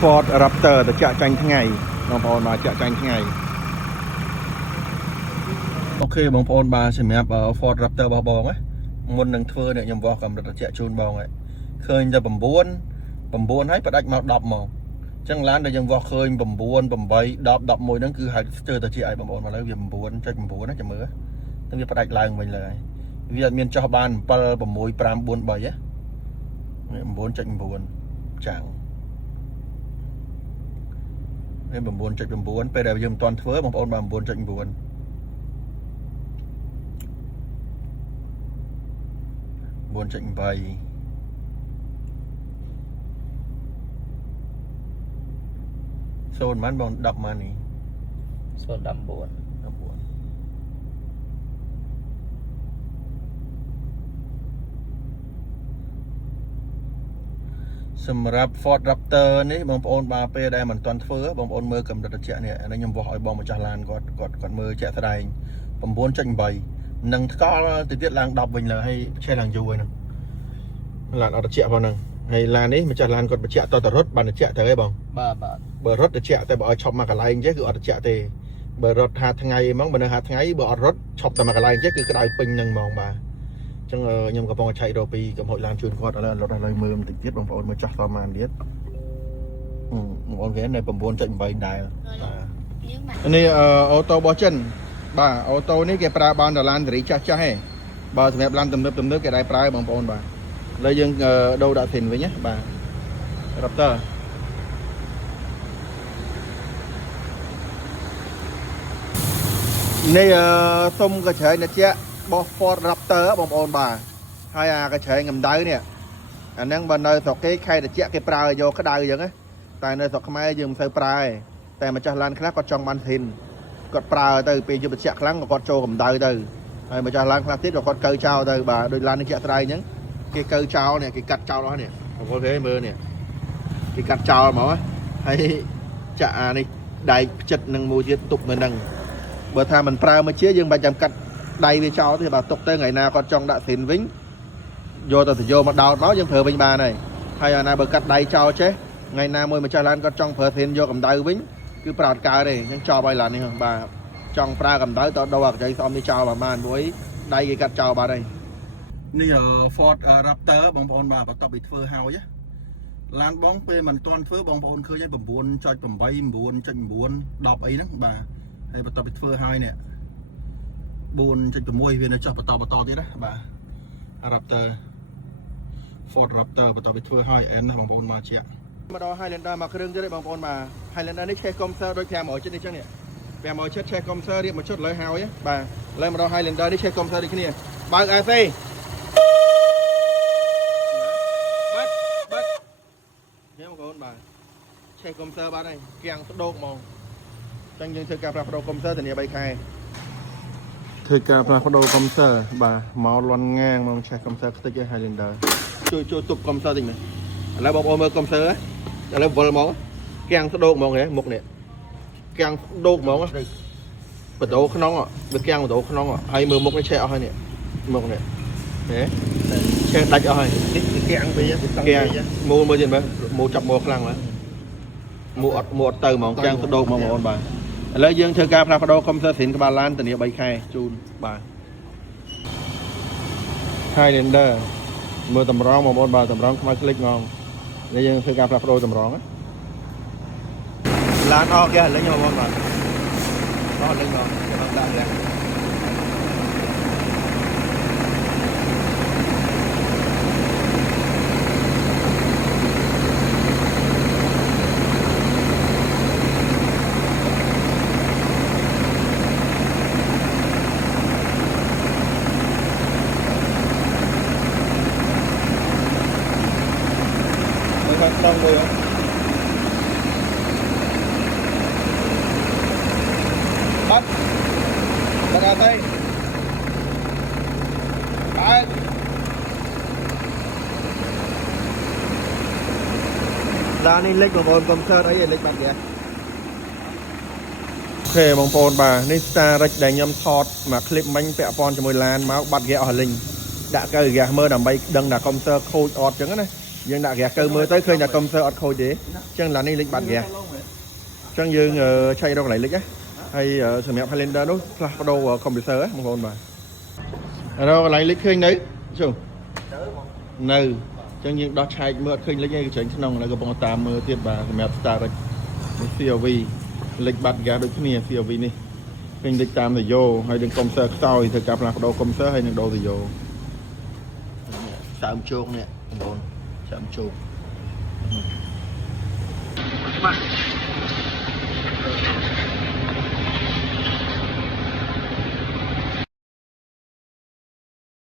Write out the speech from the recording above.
Ford Raptor ទៅចាក់ចាញ់ថ្ងៃបងប្អូនបាទចាក់ចាញ់ថ្ងៃអូខេបងប្អូនបាទសម្រាប់ Ford Raptor របស់បងណាមុននឹងធ្វើនេះខ្ញុំវាស់កម្រិតត្រជាក់ជូនបងហើយឃើញតែ9ហើយផ្ដាច់មក10ហ្មងអញ្ចឹងឡានដែលយើងវាស់ឃើញ9 8 10 11ហ្នឹងគឺហៅស្ទើរត្រជាក់ឲ្យបងប្អូនមកលើវា 9.9 ណាចាំមើលទៅវាផ្ដាច់ឡើងវិញលើហើយវាអត់មានចោះបាន7 6 5 4 3 9.9 ចាំងវា 9.9 ពេលដែលយើងមិនទាន់ធ្វើបងប្អូនបាទ 9.9 9.8 សូនមិនបង10ម៉ាននេះសូន19សម្រាប់ Ford Raptor នេះបងប្អូនបាទពេលដែលមិនទាន់ធ្វើបងប្អូនមើលកម្រិតត្រជាក់នេះអានេះខ្ញុំវាស់ឲ្យបងម្ចាស់ឡានគាត់មើលជាក់ស្ដែង 9.8 នឹងថ្កល់ទៅទៀតឡើង10វិញលើហើយឆេះឡើងយូរហើយហ្នឹងឡានអត់ត្រជាក់ផងហ្នឹងហើយឡាននេះម្ចាស់ឡានគាត់បញ្ជាក់តរត់បានត្រជាក់ទៅហីបងបាទបើរត់ត្រជាក់តែបើឲ្យឈប់មកកន្លែងចេះគឺអត់ត្រជាក់ទេបើរត់50ថ្ងៃហ្មងបើនៅ50ថ្ងៃបើអត់រត់ឈប់តែមកកន្លែងចេះគឺក្តៅពេញហ្នឹងហ្មងបាទអញ្ចឹងខ្ញុំកំពុងឆែករកពីកំហុសឡានជូនគាត់ឥឡូវរត់ឲ្យមើលបន្តិចទៀតបងប្អូនមើលចាស់តម៉ានទៀតបងប្អូនគេនៅ 9.8 ដែរបាទនេះអូតូរបស់ចិនបាទអូតូនេះគេប្រើបានដល់ឡានសេរីចាស់ឯងបើសម្រាប់ឡានទំនើបគេដែរប្រើបងប្អូនបាទឥឡូវយើងដូរដាក់ស៊ីនវិញណាបាទ Raptor នេះសុំកញ្ច្រែងត្រជាក់របស់ Ford Raptor បងប្អូនបាទហើយអាកញ្ច្រែងកម្ដៅនេះអាហ្នឹងបើនៅស្រុកគេខែត្រជាក់គេប្រើយកក្ដៅអញ្ចឹងណាតែនៅស្រុកខ្មែរយើងមិនសូវប្រើទេតែម្ចាស់ឡានខ្លះគាត់ចង់បានស៊ីនគាត់ប្រើទៅពេលយកត្រជាក់ខ្លាំងក៏គាត់ចូលកម្ដៅទៅហើយម្ចាស់ឡានខ្លះទៀតក៏គាត់កើចោលទៅបាទដូចឡាននេះជាក់ស្ដែងអញ្ចឹងគេកើចោលនេះគេកាត់ចោលអស់នេះបងប្អូនគេមើលនេះគេកាត់ចោលហ្មងហើយចាក់អានេះដែកផ្ចិតនឹងមួយទៀតទុកនៅនឹងបើថាមិនប្រើមកជាយើងបាច់ចាំកាត់ដៃវាចោលទេបាទទុកទៅថ្ងៃណាគាត់ចង់ដាក់ស៊ីនវិញយកទៅយកមកដោតមកយើងប្រើវិញបានហើយអាណាបើកាត់ដៃចោលចេះថ្ងៃណាមួយម្ចាស់ឡានគាត់ចង់ប្រើស៊ីនយកកម្ដៅវិញគឺប្រើអត់កើតទេអញ្ចឹងចោលឲ្យឡាននេះបាទចង់ប្រើកម្ដៅតដោអាកញ្ចៃស្អំនេះចោលបានព្រោះដៃគេកាត់ចោលបាត់ហើយនេះ Ford Raptor បងប្អូនបាទបន្ទាប់ពីធ្វើហើយឡានបងពេលមិនទាន់ធ្វើបងប្អូនឃើញហើយ 9.8 9.9 10អីហ្នឹងបាទហើយបន្ទាប់ពីធ្វើហើយនេះ 4.6 វានៅចោះបន្តទៀតណាបាទ Raptor Ford Raptor បន្ទាប់ពីធ្វើហើយអែនណាបងប្អូនមកជាមកដល់ Highlander មកគ្រឿងទៀតទេបងប្អូនបាទ Highlander នេះឆេះកុំព្យូទ័រដូច500ចិត្តនេះចឹងនេះ500ចិត្តឆេះកុំព្យូទ័ររៀបមួយជុតលើហើយបាទឥឡូវមកដល់ Highlander នេះឆេះកុំព្យូទ័រដូចគ្នាបើក AC បាត់នេះបងប្អូនបាទឆេះកុំព្យូទ័របាត់ហើយគាំងស្ដោកហ្មងអញ្ចឹងយើងធ្វើការផ្លាស់ប្ដូរកុំព្យូទ័រធានា3ខែធ្វើការផ្លាស់ប្ដូរកុំព្យូទ័របាទមកលន់ងាងមកឆេះកុំព្យូទ័រខ្ទេចឲ្យ Highlander ជួយទប់កុំព្យូទ័រតិចមើលឥឡូវបងប្អូនមើលកុំព្យូទ័រឥឡូវវិលមកគាំងស្ដោកហ្មងហ៎មុខនេះគាំងស្ដោកហ្មងបដូរក្នុងវាគាំងបដូរក្នុងហើយមើលមុខនេះឆេះអស់ហើយនេះមុខនេះហ៎ឆេះដាច់អស់ហើយនេះគាំងពីគាំងមើលទៀតមើលមើលចាប់មើលខ្លាំងមើលមួអត់ទៅហ្មងគាំងស្ដោកហ្មងបងប្អូនបាទឥឡូវយើងធ្វើការផ្លាស់ប្ដូរកុំព្យូទ័រស្រីនក្បាលឡានធានា3ខែជូនបាទ Highlander មើលតម្រងបងប្អូនបាទតម្រងខ្មៅคลิกហ្មងនេះយើងធ្វើការផ្លាស់ប្ដូរតម្រងឡានអស់គេលេងបងប្អូនបាទអស់លេងបងគេមកដាក់ឡើងต้องเลยbắt ra tay cái raនេះលេខបងប្អូនកុំព្យូទ័រអីលេខបាត់ទៀតអូខេបងប្អូនបាទនេះស្តារិចដែលខ្ញុំថតមកคลิปមិញពាក់ព័ន្ធជាមួយឡានមកបាត់ហ្គាសអស់លីងដាក់កៅហ្គាសមើលដើម្បីដឹងថាកុំព្យូទ័រខូចអត់ចឹងណា dương đã ghé cơ mưa tới khơi nhà công sơ ọt khôi thế chẳng là này lịch bạn ghé chẳng dương chạy đâu lại lịch á hay sửa mẹ hay lên đó đúng là đâu computer á một con mà ở đâu lại lịch khơi đấy chú nừ chẳng dương đó chạy mưa khơi lịch ngay cái chuyện nông là cái bông tam mưa tiếp bà mẹ ta rồi CLV lịch bạn ghé được cái này CLV này kênh lịch tam thì vô hay đừng công sơ sau thì cặp là đâu công sơ hay đừng đâu thì vô sạm chuông nè, sạm chuông.